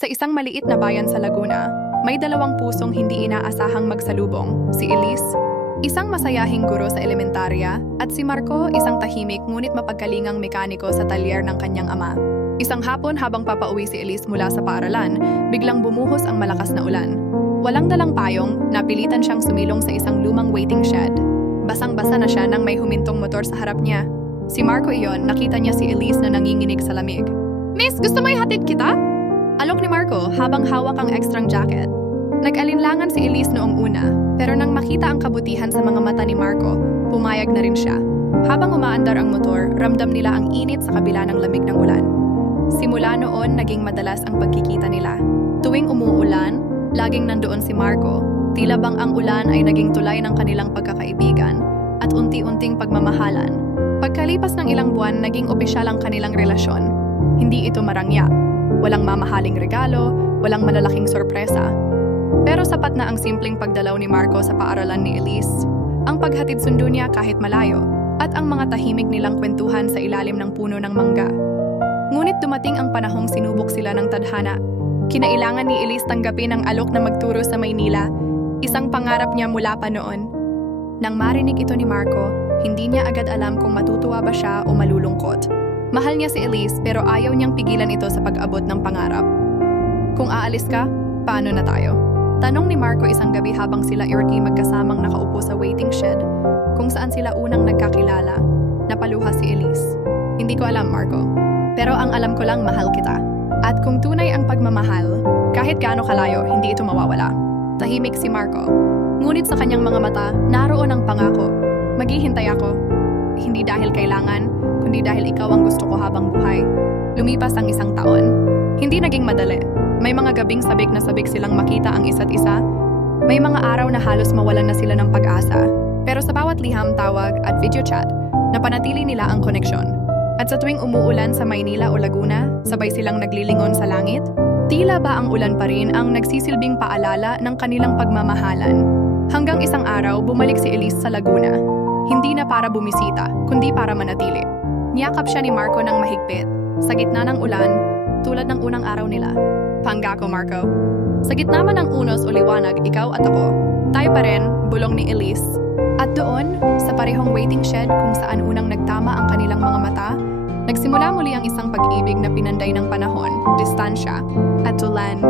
Sa isang maliit na bayan sa Laguna, may dalawang pusong hindi inaasahang magsalubong, si Elise, isang masayahing guro sa elementarya, at si Marco, isang tahimik ngunit mapagkalingang mekaniko sa talyer ng kanyang ama. Isang hapon habang papauwi si Elise mula sa paaralan, biglang bumuhos ang malakas na ulan. Walang dalang payong, napilitan siyang sumilong sa isang lumang waiting shed. Basang-basa na siya nang may humintong motor sa harap niya. Si Marco iyon, nakita niya si Elise na nanginginig sa lamig. "Miss, gusto mo ihatid kita?" Alok ni Marco habang hawak ang extrang jacket. Nag-alinlangan si Elise noong una, pero nang makita ang kabutihan sa mga mata ni Marco, pumayag na rin siya. Habang umaandar ang motor, ramdam nila ang init sa kabila ng lamig ng ulan. Simula noon, naging madalas ang pagkikita nila. Tuwing umuulan, laging nandoon si Marco. Tila bang ang ulan ay naging tulay ng kanilang pagkakaibigan at unti-unting pagmamahalan. Pagkalipas ng ilang buwan, naging opisyal ang kanilang relasyon. Hindi ito marangya. Walang mamahaling regalo, walang malalaking sorpresa. Pero sapat na ang simpleng pagdalaw ni Marco sa paaralan ni Elise, ang paghatid sundo niya kahit malayo, at ang mga tahimik nilang kwentuhan sa ilalim ng puno ng mangga. Ngunit dumating ang panahong sinubok sila ng tadhana. Kinailangan ni Elise tanggapin ang alok na magturo sa Maynila, isang pangarap niya mula pa noon. Nang marinig ito ni Marco, hindi niya agad alam kung matutuwa ba siya o malulungkot. Mahal niya si Elise pero ayaw niyang pigilan ito sa pag-abot ng pangarap. "Kung aalis ka, paano na tayo?" Tanong ni Marco isang gabi habang sila Yorkie magkasamang nakaupo sa waiting shed, kung saan sila unang nagkakilala. Napaluha si Elise. "Hindi ko alam, Marco. Pero ang alam ko lang, mahal kita. At kung tunay ang pagmamahal, kahit gaano kalayo, hindi ito mawawala." Tahimik si Marco. Ngunit sa kanyang mga mata, naroon ang pangako. "Maghihintay ako. Hindi dahil kailangan, kundi dahil ikaw ang gusto ko habang buhay." Lumipas ang isang taon. Hindi naging madali. May mga gabing sabik na sabik silang makita ang isa't isa. May mga araw na halos mawalan na sila ng pag-asa. Pero sa bawat liham, tawag at video chat, napanatili nila ang koneksyon. At sa tuwing umuulan sa Maynila o Laguna, sabay silang naglilingon sa langit, tila ba ang ulan pa rin ang nagsisilbing paalala ng kanilang pagmamahalan. Hanggang isang araw, bumalik si Elise sa Laguna. Hindi na para bumisita, kundi para manatili. Niyakap siya ni Marco ng mahigpit. Sa gitna ng ulan, tulad ng unang araw nila. "Pangako, Marco. Sa gitna man ng unos o liwanag, ikaw at ako. Tayo pa rin," bulong ni Elise. At doon, sa parehong waiting shed kung saan unang nagtama ang kanilang mga mata, nagsimula muli ang isang pag-ibig na pinanday ng panahon, distansya, at ulan.